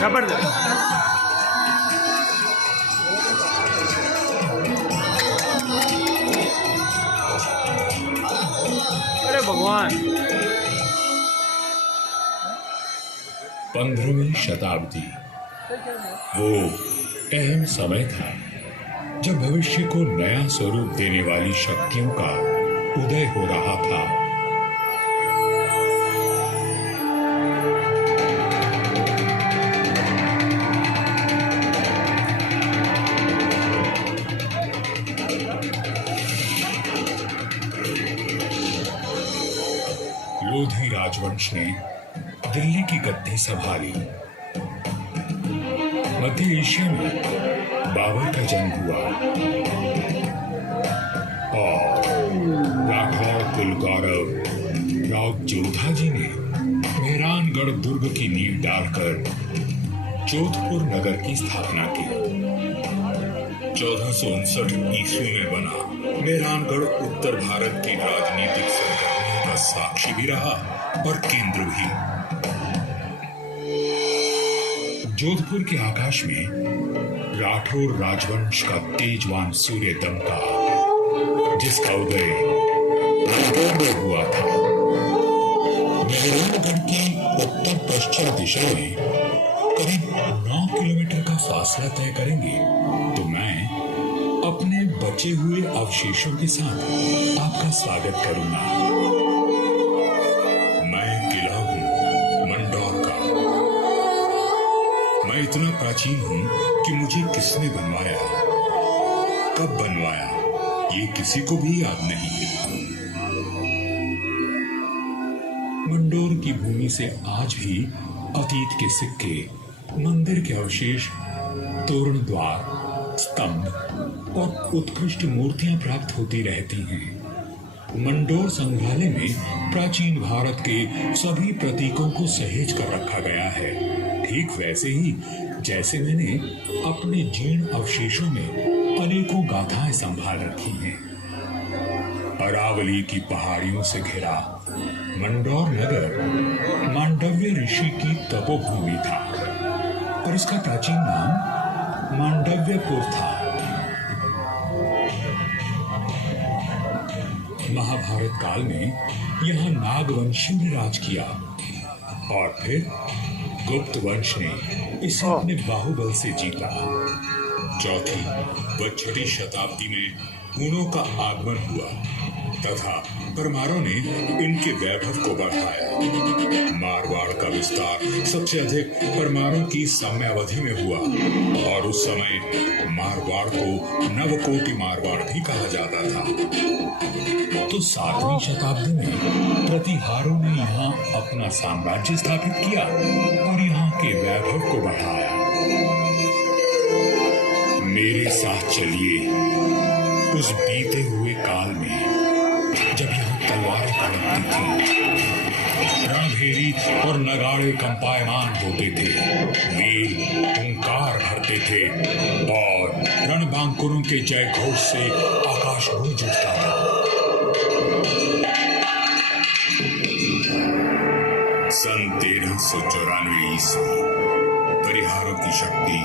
जबरदस्त। अरे भगवान। 15वीं शताब्दी वो अहम समय था जब भविष्य को नया स्वरूप देने वाली शक्तियों का उदय हो रहा था। लोधी राजवंश ने दिल्ली की गद्दी संभाली। मध्य एशिया में बाबर का जन्म हुआ और राठौर कुलगौरव राव जोधा जी ने मेहरानगढ़ दुर्ग की नींव डालकर जोधपुर नगर की स्थापना की। 1459 ईस्वी में बना मेहरानगढ़ उत्तर भारत की राजनीतिक सरगर्मियों का साक्षी भी रहा और केंद्र भी। जोधपुर के आकाश में राठौर राजवंश का तेजवान सूर्य दमका, जिसका उदय मंडोर में हुआ था। मेहरानगढ़ की उत्तर पश्चिम दिशा में करीब 9 किलोमीटर का फासला तय करेंगे तो मैं अपने बचे हुए अवशेषों के साथ आपका स्वागत करूंगा। मैं किला हूं मंडोर का। मैं इतना प्राचीन हूं कि मुझे किसने बनवाया, कब बनवाया, ये किसी को भी याद नहीं है। मंडोर की भूमि से आज भी अतीत के सिक्के, मंदिर के अवशेष, तोरण द्वार, स्तंभ और उत्कृष्ट मूर्तियां प्राप्त होती रहती हैं। मंडोर संग्रहालय में प्राचीन भारत के सभी प्रतीकों को सहेज कर रखा गया है, ठीक वैसे ही जैसे मैंने अपने जीर्ण अवशेषों में अनेकों गाथाएं संभाल रखी हैं। अरावली की पहाड़ियों से घिरा मंडोर नगर मांडव्य ऋषि की तपोभूमि था और इसका प्राचीन नाम मांडव्यपुर था। महाभारत काल में यहाँ नागवंशियों ने राज किया और फिर गुप्त वंश ने इसे अपने बाहुबल से जीता। चौथी व छठी शताब्दी में हुनों का आगमन हुआ तथा परमारों ने इनके वैभव को बढ़ाया। मारवाड़ का विस्तार सबसे अधिक परमारों की समयावधि में हुआ और उस समय मारवाड़ को नवकोटि मारवाड़ भी कहा जाता था। तो 7वीं शताब्दी में प्रतिहारों ने यहाँ अपना साम्राज्य स्थापित किया और यहाँ के वैभव को बढ़ाया। मेरे साथ चलिए उस बीते हुए काल में जब यहाँ तलवारें खड़कती थीं, रणभेरी और नगाड़े कंपायमान होते थे, वीर हुंकार भरते थे और रणबांकुरों के जय घोष से आकाश गूंज उठता था। सन 1394 ईस्वी परिहारों की शक्ति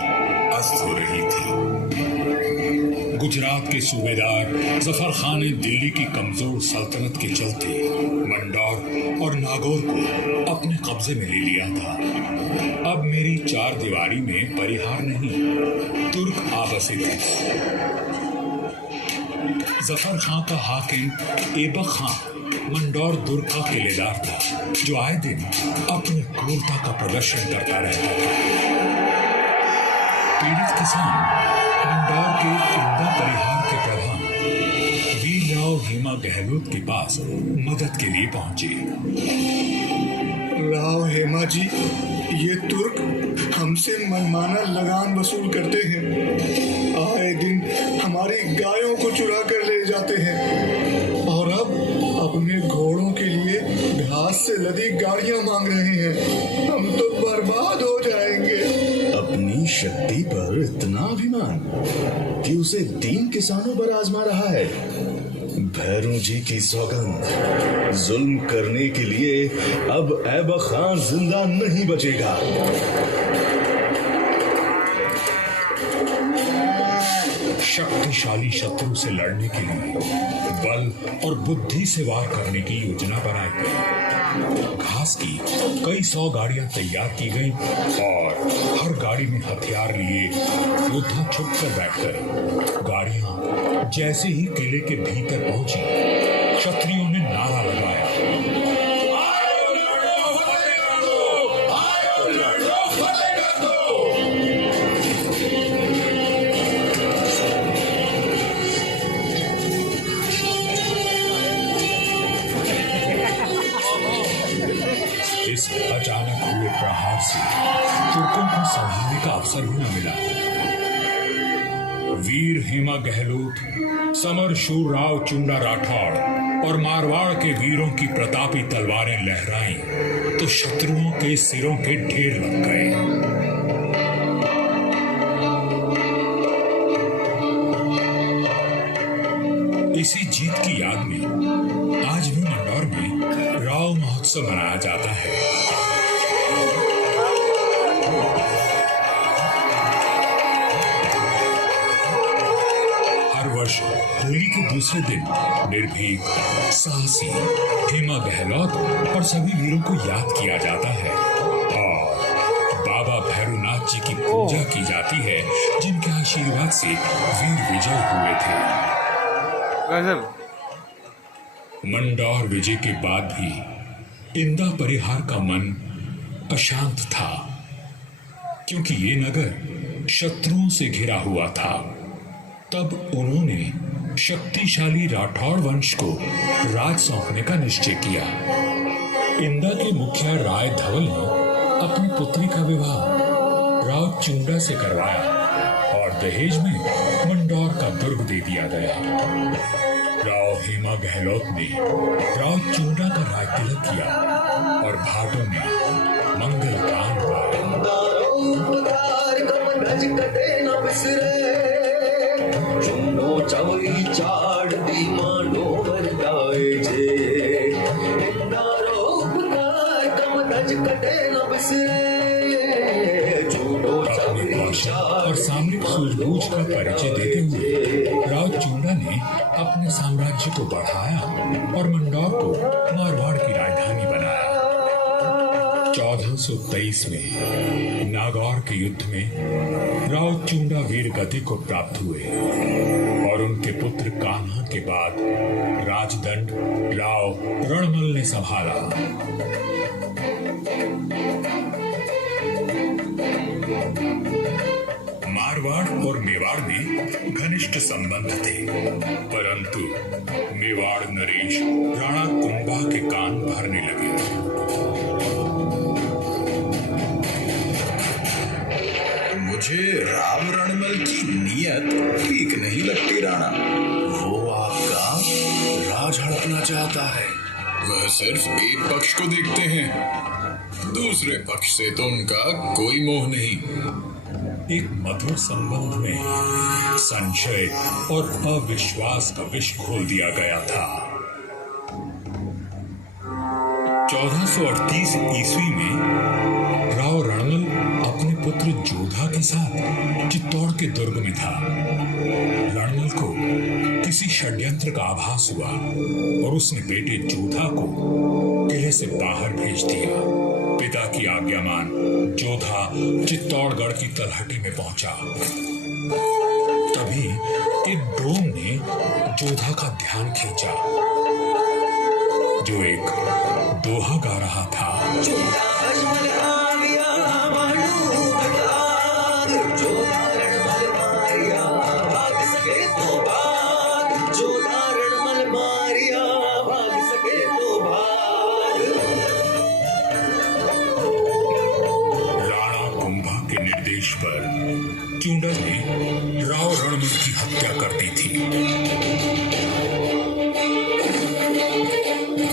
अस्त हो रही थी। गुजरात के सूबेदार जफर खान ने दिल्ली की कमजोर सल्तनत के चलते मंडोर और नागौर को अपने कब्जे में ले लिया था। अब मेरी चार दीवारी में परिहार नहीं, तुर्क आबसे थे। जफर खान का हाकिम ऐबक खान मंडोर दुर्ग का किलेदार था, जो आए दिन अपनी क्रूरता का प्रदर्शन करता रहता था। पीड़ित किसान मंडोर के इंदा परिहार के प्रधान वीर राव हेमा गहलोत के पास मदद के लिए पहुंचे। राव हेमा जी, ये तुर्क हमसे मनमाना लगान वसूल करते हैं। आए दिन हमारी गायों को चुरा कर ले जाते हैं और अब अपने घोड़ों के लिए घास से लदी गाड़ियां मांग रहे हैं। हम तो बर्बाद हो जाएंगे। अपनी शक्ति पर इतना अभिमान कि उसे 3 किसानों पर आजमा रहा है। भैरों जी की सौगंध, जुल्म करने के लिए अब ऐबक खान जिंदा नहीं बचेगा। शक्तिशाली शत्रु से लड़ने के लिए बल और बुद्धि से वार करने की योजना बनाई गई। घास की कई 100 गाड़ियां तैयार की गईं और हर गाड़ी में हथियार लिए योद्धा छुप कर बैठ गए। गाड़ियां जैसे ही किले के भीतर पहुंची, क्षत्रियों ने नारा लगाया, इस अचानक हुए प्रहार से तुर्कों को संभालने का अवसर भी न मिला। वीर हेमा गहलोत, समर शूर राव चुंडा राठौड़ और मारवाड़ के वीरों की प्रतापी तलवारें लहराईं तो शत्रुओं के सिरों के ढेर लग गए। इसी जीत की याद में आज भी मंदौर में राव महोत्सव मनाया जाता है। हर वर्ष होली के दूसरे दिन निर्भीक, साहसी हेमा गहलोत और सभी वीरों को याद किया जाता है और बाबा भैरवनाथ जी की पूजा की जाती है, जिनके आशीर्वाद से वीर विजय हुए थे। मंदौर विजय के बाद भी इंदा परिहार का मन अशांत था, क्योंकि ये नगर शत्रुओं से घिरा हुआ था। तब उन्होंने शक्तिशाली राठौड़ वंश को राज सौंपने का निश्चय किया। इंदा के मुखिया राय धवल ने अपनी पुत्री का विवाह राव चुंडा से करवाया और दहेज में मंदौर का दुर्ग दे दिया गया। राव हेमा गहलोत ने राव चुंडा का राज तिलक किया और भाटों में मंगल गान और सामरिक सूझबूझ का परिचय देते हुए राव चुंडा ने अपने साम्राज्य को बढ़ाया और मंदौर को मारवाड़ की राजधानी बनाया। 1423 में नागौर के युद्ध में राव चुंडा वीर गति को प्राप्त हुए और उनके पुत्र कान्हा के बाद राजदंड राव रणमल ने संभाला। मारवाड़ और मेवाड़ में घनिष्ठ संबंध थे, परंतु मेवाड़ नरेश राणा कुंभा के कान भरने लगे। मुझे राव रणमल की नीयत ठीक नहीं लगती राणा। वो आपका राज हड़पना चाहता है। वह सिर्फ एक पक्ष को देखते हैं, दूसरे पक्ष से तो उनका कोई मोह नहीं। एक मधुर संबंध में संशय और अविश्वास का विष घोल दिया गया था। 1438 ईस्वी में राव रणमल अपने पुत्र जोधा के साथ चित्तौड़ के दुर्ग में था। रणमल को किसी षड्यंत्र का आभास हुआ और उसने बेटे जोधा को किले से बाहर भेज दिया। पिता की आज्ञा मान जोधा चित्तौड़गढ़ की तलहटी में पहुंचा। तभी एक डोम ने जोधा का ध्यान खींचा, जो एक दोहा गा रहा था। पर चुंडा ने राव रणमल की हत्या कर दी थी।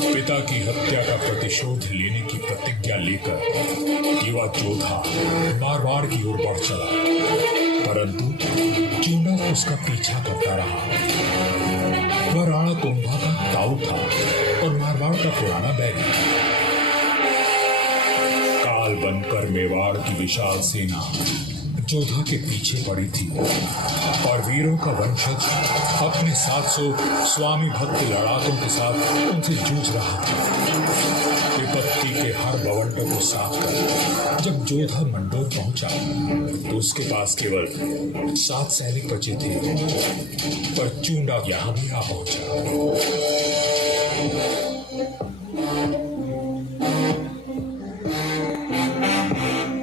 पिता की हत्या का प्रतिशोध लेने की प्रतिज्ञा लेकर युवा जोधा मारवाड़ की ओर बढ़ चला, परंतु चुंडा उसका पीछा करता रहा। वह राणा कुंभा का ताऊ था और मारवाड़ का पुराना बैरी। काल बनकर मेवाड़ की विशाल सेना जोधा के पीछे पड़ी थी और वीरों का वंशज अपने 700 स्वामी भक्त लड़ाकों के साथ उनसे जूझ रहा था। विपत्ति के हर बवंडर को साफ कर जब जोधा मंडोर पहुंचा तो उसके पास केवल 7 सैनिक बचे थे, पर चूंडा यहां भी आ पहुंचा।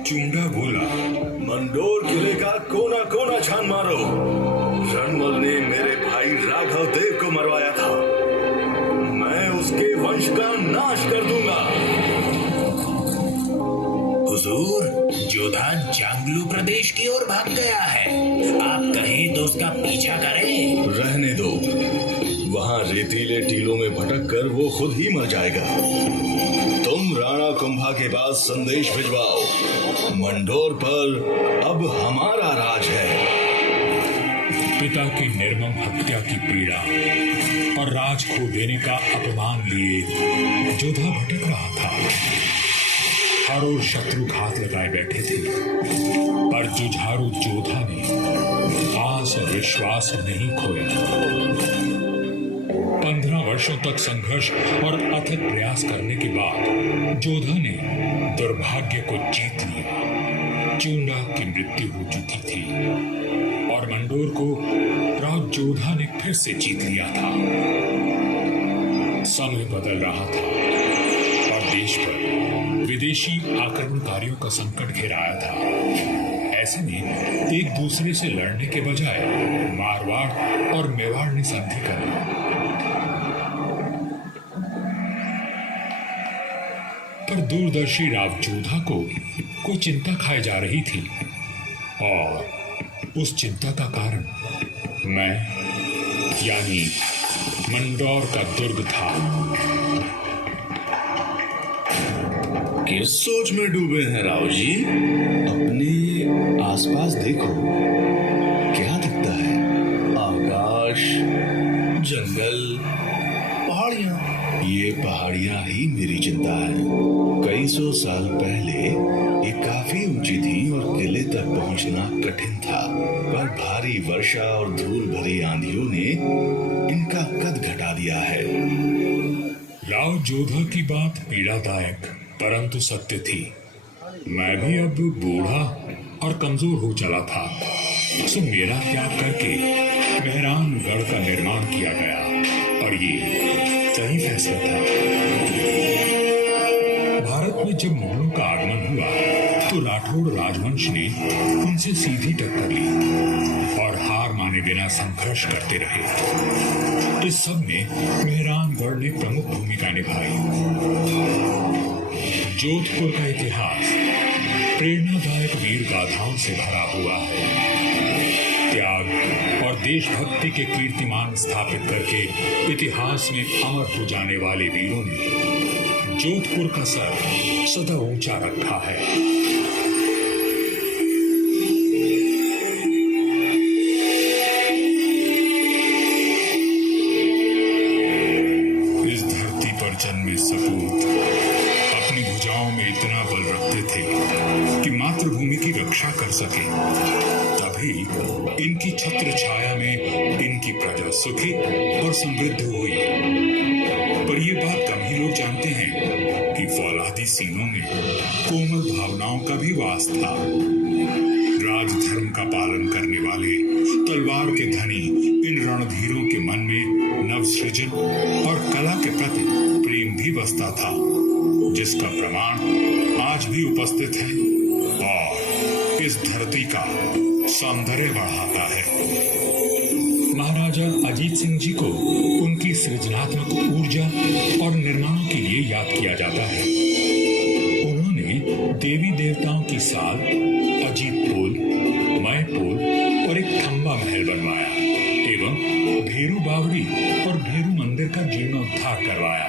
चूंडा बोला, मंडोर किले का कोना कोना छान मारो। रणमल ने मेरे भाई राघव देव को मरवाया था, मैं उसके वंश का नाश कर दूंगा। हुजूर, जोधा जांगलू प्रदेश की ओर भाग गया है, आप कहें तो उसका पीछा करें। रहने दो, वहां रेतीले टीलों में भटक कर वो खुद ही मर जाएगा। तुम राणा कुंभा के पास संदेश भिजवाओ, मंडोर पर अब हमारा राज है। पिता की निर्मम हत्या की पीड़ा और राज खो देने का अपमान लिए जोधा भटक रहा था। हर ओर शत्रु घात लगाए बैठे थे, पर जुझारू जोधा ने आस और विश्वास नहीं खोया। 15 वर्षों तक संघर्ष और अथक प्रयास करने के बाद जोधा ने दुर्भाग्य को जीत लिया। चूंडा की मृत्यु हो चुकी थी और मंडोर को राज जोधा ने फिर से जीत लिया था। समय बदल रहा था और देश पर विदेशी आक्रमणकारियों का संकट घेराया था। ऐसे में एक दूसरे से लड़ने के बजाय मारवाड़ और मेवाड़ ने संधि कर ली। पर दूरदर्शी राव जोधा को कोई चिंता खाए जा रही थी और उस चिंता का कारण मैं यानी मंडोर का दुर्ग था। किस सोच में डूबे हैं राव जी? अपने आसपास देखो, क्या दिखता है? आकाश, जंगल, पहाड़ियां। ये पहाड़ियां ही मेरी चिंता है। कई 100 साल पहले ये काफी ऊंची थी और किले तक पहुंचना कठिन था, पर भारी वर्षा और धूल भरी आंधियों ने इनका कद घटा दिया है। राव जोधा की बात पीड़ादायक परंतु सत्य थी। मैं भी अब बूढ़ा और कमजोर हो चला था, सो मेरा त्याग करके मेहरानगढ़ का निर्माण किया गया और ये सही फैसला था। भारत में जब मुगलों का आगमन हुआ तो राठौड़ राजवंश ने उनसे सीधी टक्कर ली और हार माने बिना संघर्ष करते रहे। इस सब में मेहरानगढ़ ने प्रमुख भूमिका निभाई। जोधपुर का इतिहास प्रेरणादायक वीर गाथाओं से भरा हुआ है। त्याग और देशभक्ति के कीर्तिमान स्थापित करके इतिहास में अमर हो जाने वाले वीरों ने जोधपुर का सर सदा ऊंचा रखा है। इस धरती पर जन्मे सपूत अपनी भुजाओं में इतना बल रखते थे कि मातृभूमि की रक्षा कर सके। तभी इनकी छत्र छाया में इनकी प्रजा सुखी और समृद्ध हुई। पर ये बात कम ही लोग जानते हैं कि फौलादी सीनों में कोमल भावनाओं का भी वास था। राजधर्म का पालन करने वाले तलवार के धनी इन रणधीरों के मन में नवसृजन और कला के प्रति प्रेम भी बसता था, जिसका प्रमाण आज भी उपस्थित है और इस धरती का सौंदर्य बढ़ाता है। महाराजा अजीत सिंह जी को उनकी सृजनात्मक ऊर्जा और निर्माणों के लिए याद किया जाता है। उन्होंने देवी देवताओं की साल, अजीत पोल, मय पोल और एक खंबा महल बनवाया एवं भेरू बावड़ी और भेरू मंदिर का जीर्णोद्धार करवाया।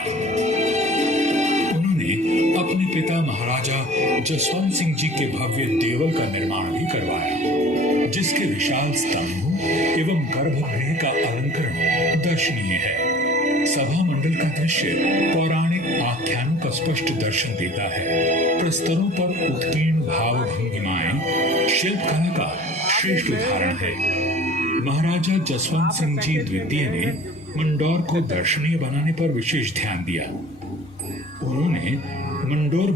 उन्होंने अपने पिता महाराजा जसवंत सिंह जी के भव्य देवल का निर्माण भी करवाया, जिसके विशाल स्तंभों एवं गर्भगृह का अलंकरण दर्शनीय है। सभा मंडल का दृश्य पौराणिक आख्यानों का स्पष्ट दर्शन देता है। प्रस्तरों पर उत्कीर्ण भाव भंगिमाएं शिल्पकला का श्रेष्ठ उदाहरण है। महाराजा जसवंत सिंह जी द्वितीय ने मंडौर को दर्शनीय बनाने पर विशेष ध्यान दिया। उन्होंने मंडोर